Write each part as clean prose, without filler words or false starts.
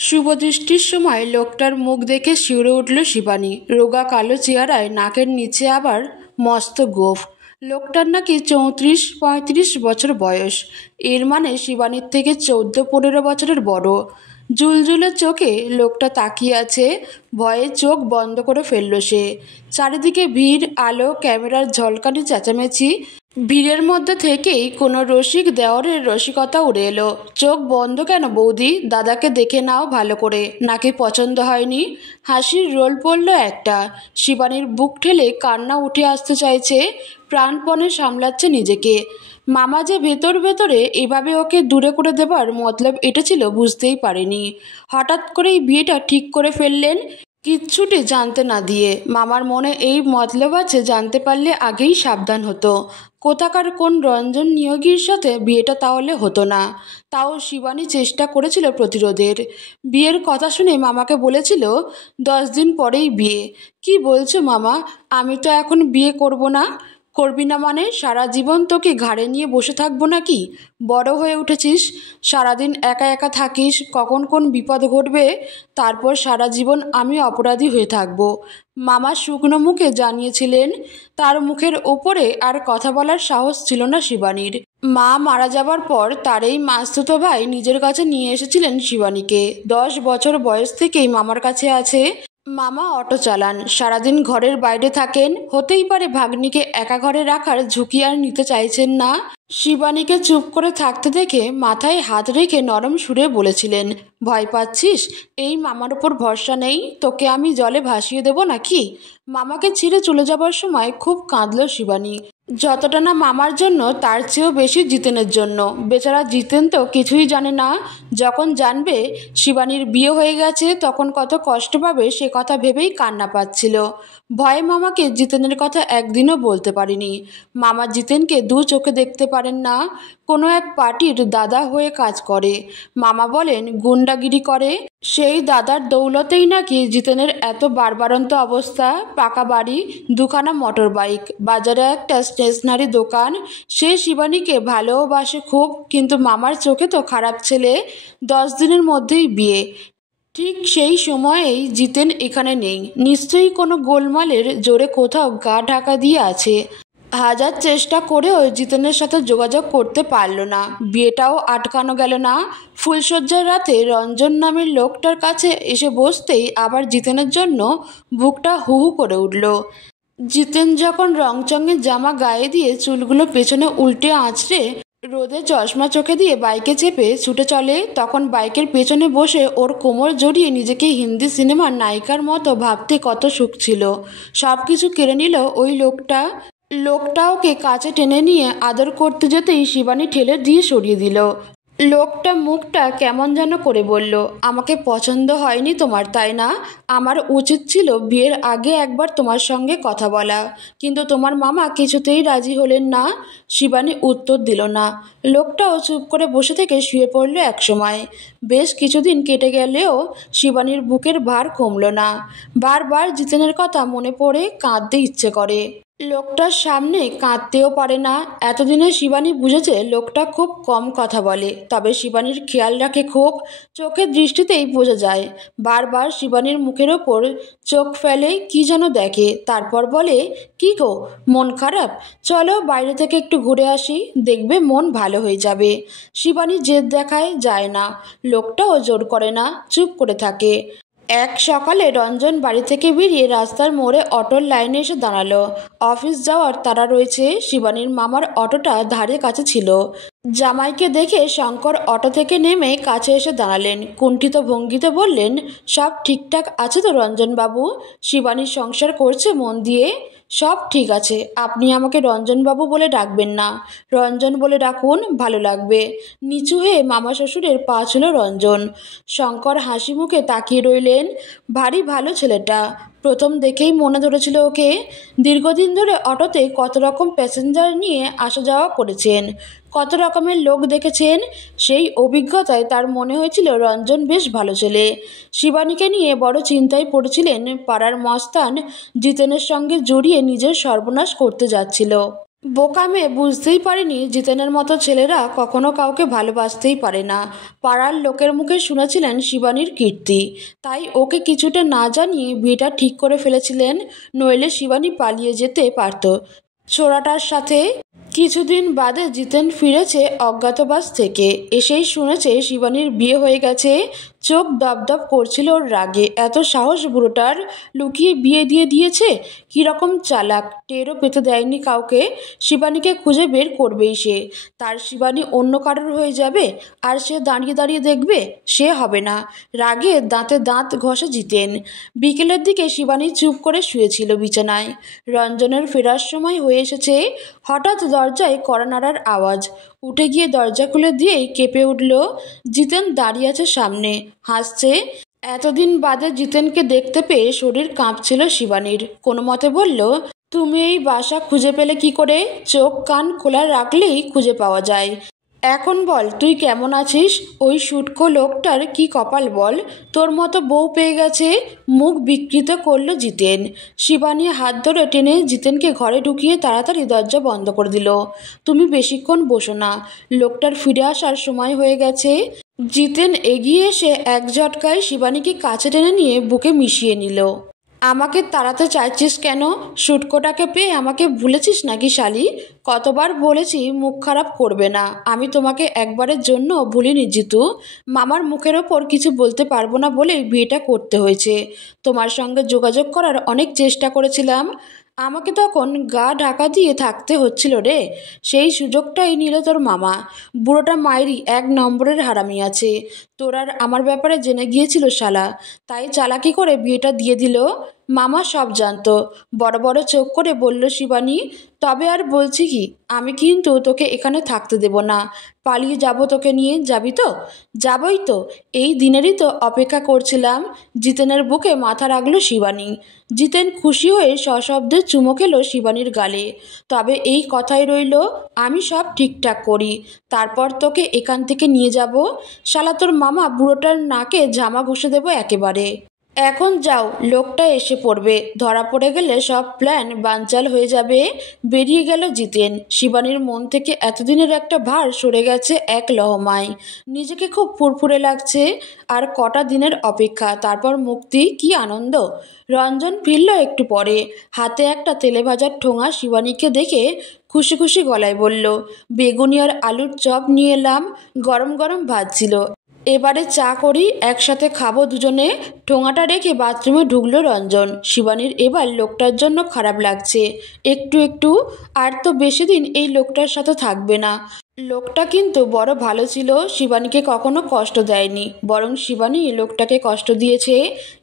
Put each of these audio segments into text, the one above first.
শুভদৃষ্টির সময় লোকটার মুখ দেখে শিউরে উঠল শিবানী। রোগা কালো চেহারায়, নাকের নিচে আবার মস্ত গোঁফ। লোকটার নাকি 34-35 বছর বয়স। এর মানে শিবানীর থেকে 14-15 বছরের বড়। জুলজুলে চোখে লোকটা তাকিয়ে আছে। ভয়ে চোখ বন্ধ করে ফেলল সে। চারিদিকে ভিড়, আলো, ক্যামেরার ঝলকানি, চেঁচামেচি। ভিড়ের মধ্যে থেকেই কোনো রসিক দেওরের রসিকতা উড়ে এলো। চোখ বন্ধ কেন বৌদি? দাদাকে দেখে নাও ভালো করে, নাকি পছন্দ হয়নি? হাসির রোল পড়ল একটা। শিবানীর বুক ঠেলে কান্না উঠে আসতে চাইছে। প্রাণপণে সামলাচ্ছে নিজেকে। মামা যে ভেতর ভেতরে এভাবে ওকে দূরে করে দেবার মতলব এটা ছিল বুঝতেই পারেনি। হঠাৎ করেই বিয়েটা ঠিক করে ফেললেন কিচ্ছুটি জানতে না দিয়ে। মামার মনে এই মতলব আছে জানতে পারলে আগেই সাবধান হতো। কোথাকার কোন রঞ্জন নিয়োগীর সাথে বিয়েটা তাহলে হতো না। তাও শিবানী চেষ্টা করেছিল প্রতিরোধের। বিয়ের কথা শুনে মামাকে বলেছিল 10 দিন পরেই বিয়ে। কি বলছো মামা? আমি তো এখন বিয়ে করব না। করবি না মানে? সারা জীবন তোকে ঘাড়ে নিয়ে বসে থাকবো নাকি? বড় হয়ে উঠেছিস, সারাদিন একা একা থাকিস, কখন কোন বিপদ ঘটবে, তারপর সারা জীবন আমি অপরাধী হয়ে থাকবো। মামা শুকনো মুখে জানিয়েছিলেন। তার মুখের ওপরে আর কথা বলার সাহস ছিল না শিবানীর। মা মারা যাবার পর তার এই মাসতুতো ভাই নিজের কাছে নিয়ে এসেছিলেন শিবানীকে। 10 বছর বয়স থেকেই মামার কাছে আছে। মামা অটো চালান, সারাদিন ঘরের বাইরে থাকেন। হতেই পারে ভাগ্নিকে একা ঘরে রাখার ঝুঁকি আর নিতে চাইছেন না। শিবানীকে চুপ করে থাকতে দেখে মাথায় হাত রেখে নরম সুরে বলেছিলেন, ভয় পাচ্ছিস? এই মামার উপর ভরসা নেই? তোকে আমি জলে ভাসিয়ে দেব নাকি? মামাকে ছেড়ে চলে যাবার সময় খুব কাঁদল শিবানী। যতটা না মামার জন্য, তার চেয়েও বেশি জিতেনের জন্য। বেচারা জিতেন তো কিছুই জানে না। যখন জানবে শিবানীর বিয়ে হয়ে গেছে তখন কত কষ্ট পাবে সে কথা ভেবেই কান্না পাচ্ছিল। ভয়ে মামাকে জিতেনের কথা একদিনও বলতে পারেনি। মামা জিতেনকে দু চোখে দেখতে পারেন না। কোনো এক পার্টির দাদা হয়ে কাজ করে। মামা বলেন গুন্ডাগিরি করে। সেই দাদার দৌলতেই নাকি জিতেনের এত বাড়বাড়ন্ত অবস্থা। পাকা বাড়ি, 2খানা মোটর বাইক, বাজারে একটা স্টেশনারি দোকান। সে শিবানীকে ভালোবাসে খুব, কিন্তু মামার চোখে তো খারাপ ছেলে। 10 দিনের মধ্যেই বিয়ে। ঠিক সেই সময়েই জিতেন এখানে নেই। নিশ্চয়ই কোনো গোলমালের জোরে কোথাও গা ঢাকা দিয়ে আছে। হাজার চেষ্টা করেও জিতেনের সাথে যোগাযোগ করতে পারল না। বিয়েটাও আটকানো গেল না। ফুলশয্যার রাতে রঞ্জন নামের লোকটার কাছে এসে বসতেই আবার জিতেনের জন্য বুকটা হু হু করে উঠল। জিতেন যখন রংচঙের জামা গায়ে দিয়ে চুলগুলো পেছনে উল্টে আঁচড়ে রোদে চশমা চোখে দিয়ে বাইকে চেপে ছুটে চলে, তখন বাইকের পেছনে বসে ওর কোমর জড়িয়ে নিজেকে হিন্দি সিনেমার নায়িকার মতো ভাবতে কত সুখ ছিল। সব কিছু কেড়ে নিল ওই লোকটা। লোকটা ওকে কাছে টেনে নিয়ে আদর করতে যেতেই শিবানী ঠেলে দিয়ে সরিয়ে দিল। লোকটা মুখটা কেমন যেন করে বলল, আমাকে পছন্দ হয়নি তোমার, তাই না? আমার উচিত ছিল বিয়ের আগে একবার তোমার সঙ্গে কথা বলা, কিন্তু তোমার মামা কিছুতেই রাজি হলেন না। শিবানী উত্তর দিল না। লোকটাও চুপ করে বসে থেকে শুয়ে পড়ল একসময়। বেশ কিছুদিন কেটে গেলেও শিবানীর বুকের ভার কমল না। বারবার জিতেনের কথা মনে পড়ে কাঁদতে ইচ্ছে করে। লোকটার সামনে কাঁদতেও পারে না। এতদিনে শিবানী বুঝেছে লোকটা খুব কম কথা বলে, তবে শিবানীর খেয়াল রাখে খুব। চোখের দৃষ্টিতেই বোঝা যায়। বারবার শিবানীর মুখের ওপর চোখ ফেলে, কি যেন দেখে, তারপর বলে, কি গো, মন খারাপ? চলো বাইরে থেকে একটু ঘুরে আসি, দেখবে মন ভালো হয়ে যাবে। শিবানী জেদ দেখায়, যায় না। লোকটাও জোর করে না, চুপ করে থাকে। এক সকালে রঞ্জন বাড়ি থেকে বেরিয়ে রাস্তার মোড়ে অটোর লাইনে এসে দাঁড়ালো। অফিস যাওয়ার তাড়া রয়েছে। শিবানীর মামার অটোটা ধারে কাছে ছিল। জামাইকে দেখে শঙ্কর অটো থেকে নেমে কাছে এসে দাঁড়ালেন। কুণ্ঠিত ভঙ্গিতে বললেন, সব ঠিকঠাক আছে তো রঞ্জনবাবু? শিবানীর সংসার করছে মন দিয়ে? সব ঠিক আছে। আপনি আমাকে রঞ্জনবাবু বলে ডাকবেন না, রঞ্জন বলে ডাকুন, ভালো লাগবে। নিচু হয়ে মামা শ্বশুরের পা ছিল রঞ্জন। শঙ্কর হাসি মুখে তাকিয়ে রইলেন। ভারী ভালো ছেলেটা। প্রথম দেখেই মনে ধরেছিল ওকে। দীর্ঘদিন ধরে অটোতে কত রকম প্যাসেঞ্জার নিয়ে আসা যাওয়া করেছেন, কত রকমের লোক দেখেছেন। সেই অভিজ্ঞতায় তার মনে হয়েছিল রঞ্জন বেশ ভালো ছেলে। শিবানীকে নিয়ে বড় চিন্তায় পড়েছিলেন। পাড়ার মস্তান জিতেনের সঙ্গে জড়িয়ে নিজের সর্বনাশ করতে যাচ্ছিল। বোকা মেয়ে বুঝতেই পারেনি জিতেনের মতো ছেলেরা কখনো কাউকে ভালোবাসতেই পারে না। পাড়ার লোকের মুখে শুনেছিলেন শিবানীর কীর্তি, তাই ওকে কিছুটা না জানিয়ে বিয়েটা ঠিক করে ফেলেছিলেন, নইলে শিবানী পালিয়ে যেতে পারত ছোড়াটার সাথে। কিছুদিন বাদে জিতেন ফিরেছে অজ্ঞাতবাস থেকে, এসেই শুনেছে শিবানীর বিয়ে হয়ে গেছে। চোখ দপদপ করছিল ওর রাগে, এত সাহস বুড়োটার, লুকিয়ে বিয়ে দিয়ে দিয়েছে। কীরকম চালাক, টেরও পেতে দেয়নি কাউকে। শিবানীকে খুঁজে বের করবেই সে। তার শিবানী অন্য কারোর হয়ে যাবে আর সে দাঁড়িয়ে দাঁড়িয়ে দেখবে? সে হবে না। রাগে দাঁতে দাঁত ঘষে জিতেন। বিকেলের দিকে শিবানী চুপ করে শুয়েছিল বিছানায়। রঞ্জনের ফেরার সময় হয়ে এসেছে। হঠাৎ দরজায় কড়া নাড়ার আওয়াজ। উঠে গিয়ে দরজা খুলে দিয়েই কেঁপে উঠল। জিতেন দাঁড়িয়ে আছে সামনে, হাসছে। এতদিন বাদে জিতেনকে দেখতে পেয়ে শরীর কাঁপছিল শিবানীর। কোনো মতে বলল, তুমি এই বাসা খুঁজে পেলে কি করে? চোখ কান খোলা রাখলেই খুঁজে পাওয়া যায়। এখন বল, তুই কেমন আছিস? ওই শুটকো লোকটার কি কপাল বল, তোর মতো বউ পেয়ে গেছে। মুখ বিকৃত করলো জিতেন। শিবানী হাত ধরে টেনে জিতেনকে ঘরে ঢুকিয়ে তাড়াতাড়ি দরজা বন্ধ করে দিল। তুমি বেশিক্ষণ বসো না, লোকটার ফিরে আসার সময় হয়ে গেছে। জিতেন এগিয়ে এসে এক ঝটকায় শিবানীকে কাছে টেনে নিয়ে বুকে মিশিয়ে নিল। আমাকে তাড়াতে চাইছিস কেন? শুটকোটাকে পেয়ে আমাকে ভুলেছিস নাকি শালি? কতবার বলেছি মুখ খারাপ করবে না। আমি তোমাকে একবারের জন্য ভুলিনি জিতু। মামার মুখের ওপর কিছু বলতে পারবো না বলেই বিয়েটা করতে হয়েছে। তোমার সঙ্গে যোগাযোগ করার অনেক চেষ্টা করেছিলাম, আমাকে তখন গা ঢাকা দিয়ে থাকতে হচ্ছিল রে। সেই সুযোগটাই নিল তোর মামা। বুড়োটা মায়েরই এক নম্বরের হারামি আছে। তোর আর আমার ব্যাপারে জেনে গিয়েছিল শালা, তাই চালাকি করে বিয়েটা দিয়ে দিল। মামা সব জানতো। বড় বড় চোখ করে বলল শিবানী, তবে আর বলছি কি, আমি কিন্তু তোকে এখানে থাকতে দেব না। পালিয়ে যাব তোকে নিয়ে, যাবি তো? যাবই তো, এই দিনেরই তো অপেক্ষা করছিলাম। জিতেনের বুকে মাথা রাখল শিবানী। জিতেন খুশি হয়ে সশব্দে চুমো খেলো শিবানীর গালে। তবে এই কথাই রইল, আমি সব ঠিকঠাক করি, তারপর তোকে এখান থেকে নিয়ে যাব। শালা তোর মামা বুড়োটার নাকে জামা ঘষে দেবো একেবারে। এখন যাও, লোকটা এসে পড়বে। ধরা পড়ে গেলে সব প্ল্যান বানচাল হয়ে যাবে। বেরিয়ে গেল জিতেন। শিবানীর মন থেকে এতদিনের একটা ভার সরে গেছে এক লহমায়। নিজেকে খুব ফুরফুরে লাগছে। আর কটা দিনের অপেক্ষা, তারপর মুক্তি। কি আনন্দ! রঞ্জন ফিরল একটু পরে, হাতে একটা তেলে ভাজার ঠোঙা। শিবানীকে দেখে খুশি খুশি গলায় বলল, বেগুনি আর আলুর চপ নিয়ে এলাম, গরম গরম ভাজছিল। এবারে চা করি, একসাথে খাবো দুজনে। ঠোঙাটা রেখে বাথরুমে ঢুকলো রঞ্জন। শিবানীর এবার লোকটার জন্য খারাপ লাগছে একটু একটু। আর তো বেশি দিন এই লোকটার সাথে থাকবে না। লোকটা কিন্তু বড় ভালো ছিল, শিবানীকে কখনো কষ্ট দেয়নি, বরং শিবানী লোকটাকে কষ্ট দিয়েছে।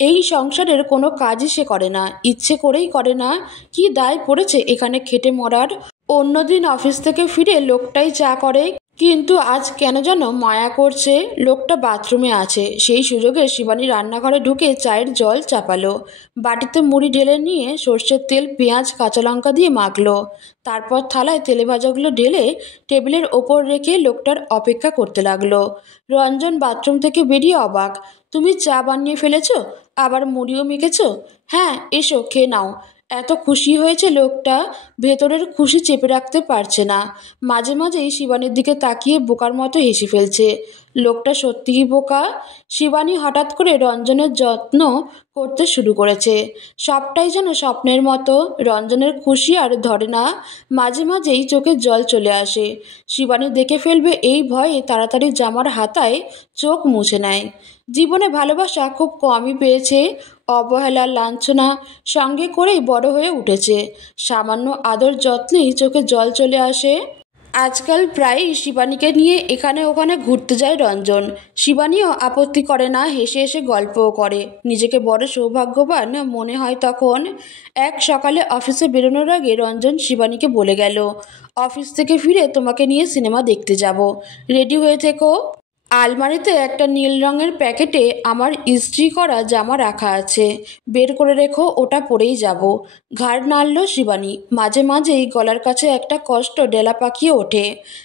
এই সংসারের কোনো কাজই সে করে না, ইচ্ছে করেই করে না। কি দায় পড়েছে এখানে খেটে মরার? অন্যদিন অফিস থেকে ফিরে লোকটাই চা করে, কিন্তু আজ কেন যেন মায়া করছে। লোকটা বাথরুমে আছে, সেই সুযোগে শিবানী রান্নাঘরে ঢুকে চায়ের জল চাপালো। বাটিতে মুড়ি ঢেলে নিয়ে সর্ষের তেল, পেঁয়াজ, কাঁচা লঙ্কা দিয়ে মাখলো। তারপর থালায় তেলে ভাজাগুলো ঢেলে টেবিলের ওপর রেখে লোকটার অপেক্ষা করতে লাগলো। রঞ্জন বাথরুম থেকে বেরিয়ে অবাক। তুমি চা বানিয়ে ফেলেছো? আবার মুড়িও মেখেছো? হ্যাঁ, এসো খেয়ে নাও। এত খুশি হয়েছে লোকটা, ভেতরের খুশি চেপে রাখতে পারছে না। মাঝে মাঝেই শিবানীর দিকে তাকিয়ে বোকার মতো হেসে ফেলছে। লোকটা সত্যিই বোকা। শিবানী হঠাৎ করে রঞ্জনের যত্ন করতে শুরু করেছে। সবটাই যেন স্বপ্নের মতো। রঞ্জনের খুশি আর ধরে না। মাঝে মাঝেই চোখে জল চলে আসে। শিবানী দেখে ফেলবে এই ভয়ে তাড়াতাড়ি জামার হাতায় চোখ মুছে নেয়। জীবনে ভালোবাসা খুব কমই পেয়েছে। অবহেলা, লাঞ্ছনা সঙ্গে করেই বড় হয়ে উঠেছে। সামান্য আদর যত্নেই চোখে জল চলে আসে। আজকাল প্রায়ই শিবানীকে নিয়ে এখানে ওখানে ঘুরতে যায় রঞ্জন। শিবানীও আপত্তি করে না, হেসে হেসে গল্পও করে। নিজেকে বড় সৌভাগ্যবান মনে হয় তখন। এক সকালে অফিসে বেরোনোর আগে রঞ্জন শিবানীকে বলে গেল, অফিস থেকে ফিরে তোমাকে নিয়ে সিনেমা দেখতে যাব, রেডি হয়ে থেকো। আলমারিতে একটা নীল রঙের প্যাকেটে আমার ইস্ত্রি করা জামা রাখা আছে, বের করে রেখো, ওটা পরেই যাব। ঘাড় নাড়ল শিবানী। মাঝে মাঝেই গলার কাছে একটা কষ্ট ডেলা পাকিয়ে ওঠে।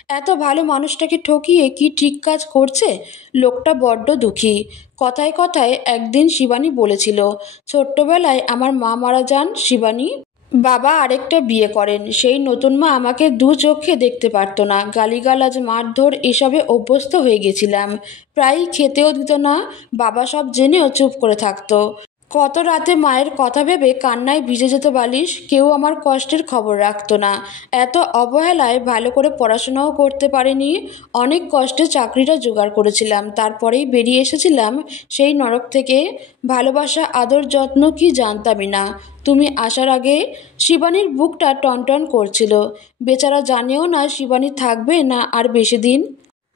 এত ভালো মানুষটাকে ঠকিয়ে কি ঠিক কাজ করছে? লোকটা বড্ড দুঃখী। কথায় কথায় একদিন শিবানী বলেছিল, ছোট্টবেলায় আমার মা মারা যান শিবানী। বাবা আরেকটা বিয়ে করেন, সেই নতুন মা আমাকে দু চোখে দেখতে পারতো না। গালিগালাজ, মারধর এসবে অভ্যস্ত হয়ে গেছিলাম। প্রায়ই খেতেও দিত না। বাবা সব জেনেও চুপ করে থাকতো। কত রাতে মায়ের কথা ভেবে কান্নায় ভিজে যেত বালিশ। কেউ আমার কষ্টের খবর রাখতো না। এত অবহেলায় ভালো করে পড়াশোনাও করতে পারিনি। অনেক কষ্টে চাকরিটা জোগাড় করেছিলাম, তারপরেই বেরিয়ে এসেছিলাম সেই নরক থেকে। ভালোবাসা, আদর, যত্ন কি জানতামই না। তুমি আসার আগে শিবানীর বুকটা টনটন করছিল। বেচারা জানেও না শিবানী থাকবে না আর বেশি দিন।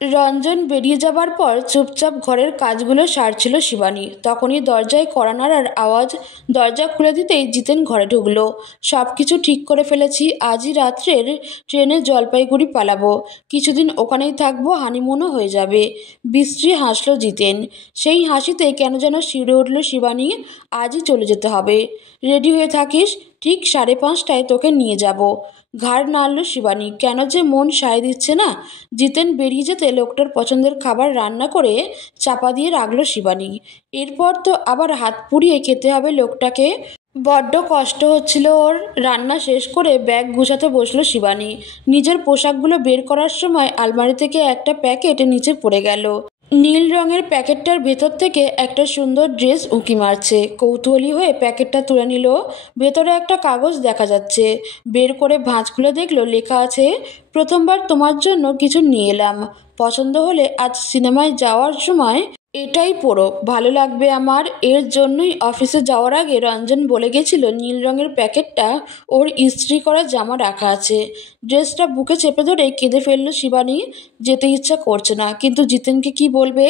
রঞ্জন বেরিয়ে যাবার পর চুপচাপ ঘরের কাজগুলো সারছিল শিবানী। তখনই দরজায় কড়া নাড়ার আওয়াজ। দরজা খুলে দিতেই জিতেন ঘরে ঢুকলো। সব কিছু ঠিক করে ফেলেছি, আজই রাত্রের ট্রেনে জলপাইগুড়ি পালাবো। কিছুদিন ওখানেই থাকবো, হানিমুনও হয়ে যাবে। বিশ্রী হাসলো জিতেন। সেই হাসিতে কেন যেন শিউরে উঠল শিবানী। আজই চলে যেতে হবে। রেডি হয়ে থাকিস, ঠিক 5:30টায় তোকে নিয়ে যাব। ঘাড় নাড়ল শিবানী। কেন যে মন সায় দিচ্ছে না। জিতেন বেরিয়ে যেতে লোকটার পছন্দের খাবার রান্না করে চাপা দিয়ে রাখলো শিবানী। এরপর তো আবার হাত পুড়িয়ে খেতে হবে লোকটাকে। বড্ড কষ্ট হচ্ছিল ওর। রান্না শেষ করে ব্যাগ গুছাতে বসলো শিবানী। নিজের পোশাকগুলো বের করার সময় আলমারি থেকে একটা প্যাকেট নিচে পড়ে গেল। নীল রঙের প্যাকেটটার ভেতর থেকে একটা সুন্দর ড্রেস উঁকি মারছে। কৌতূহলী হয়ে প্যাকেটটা তুলে নিল। ভেতরে একটা কাগজ দেখা যাচ্ছে। বের করে ভাঁজ খুলে দেখলো লেখা আছে, প্রথমবার তোমার জন্য কিছু নিয়ে এলাম। পছন্দ হলে আজ সিনেমায় যাওয়ার সময় এটাই পরো, ভালো লাগবে আমার। এর জন্যই অফিসে যাওয়ার আগে রঞ্জন বলে গেছিল নীল রঙের প্যাকেটটা ওর ইস্ত্রি করা জামা রাখা আছে। ড্রেসটা বুকে চেপে ধরে কেঁদে ফেলল শিবানী। যেতে ইচ্ছা করছে না, কিন্তু জিতেনকে কি বলবে।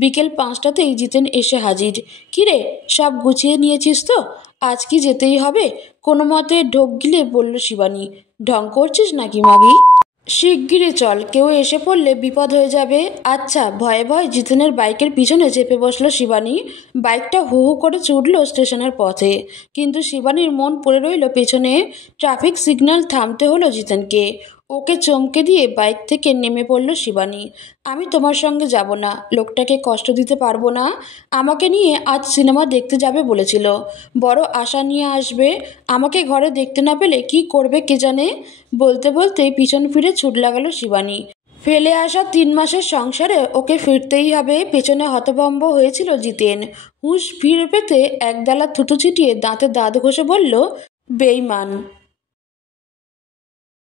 বিকেল 5টাতেই জিতেন এসে হাজির। কিরে, সব গুছিয়ে নিয়েছিস তো? আজ কি যেতেই হবে? কোনো মতে ঢোক গিলে বলল শিবানী। ঢং করছিস নাকি মাগি? শিগগিরই চল, কেউ এসে পড়লে বিপদ হয়ে যাবে। আচ্ছা। ভয়ে ভয়ে জিতেনের বাইকের পিছনে চেপে বসলো শিবানী। বাইকটা হু হু করে ছুটল স্টেশনের পথে। কিন্তু শিবানীর মন পড়ে রইল পেছনে। ট্রাফিক সিগন্যাল থামতে হলো জিতেনকে। ওকে চমকে দিয়ে বাইক থেকে নেমে পড়ল শিবানী। আমি তোমার সঙ্গে যাব না, লোকটাকে কষ্ট দিতে পারবো না। আমাকে নিয়ে আজ সিনেমা দেখতে যাবে বলেছিল। বড় আশা নিয়ে আসবে। আমাকে ঘরে দেখতে না পেলে কি করবে কে জানে। বলতে বলতে পিছন ফিরে ছুট লাগালো শিবানী। ফেলে আসা 3 মাসের সংসারে ওকে ফিরতেই হবে। পেছনে হতভম্ব হয়েছিল জিতেন। হুঁশ ফিরে পেতে একদালা থুতু ছিটিয়ে দাঁতে দাঁত ঘষে বলল, বেইমান।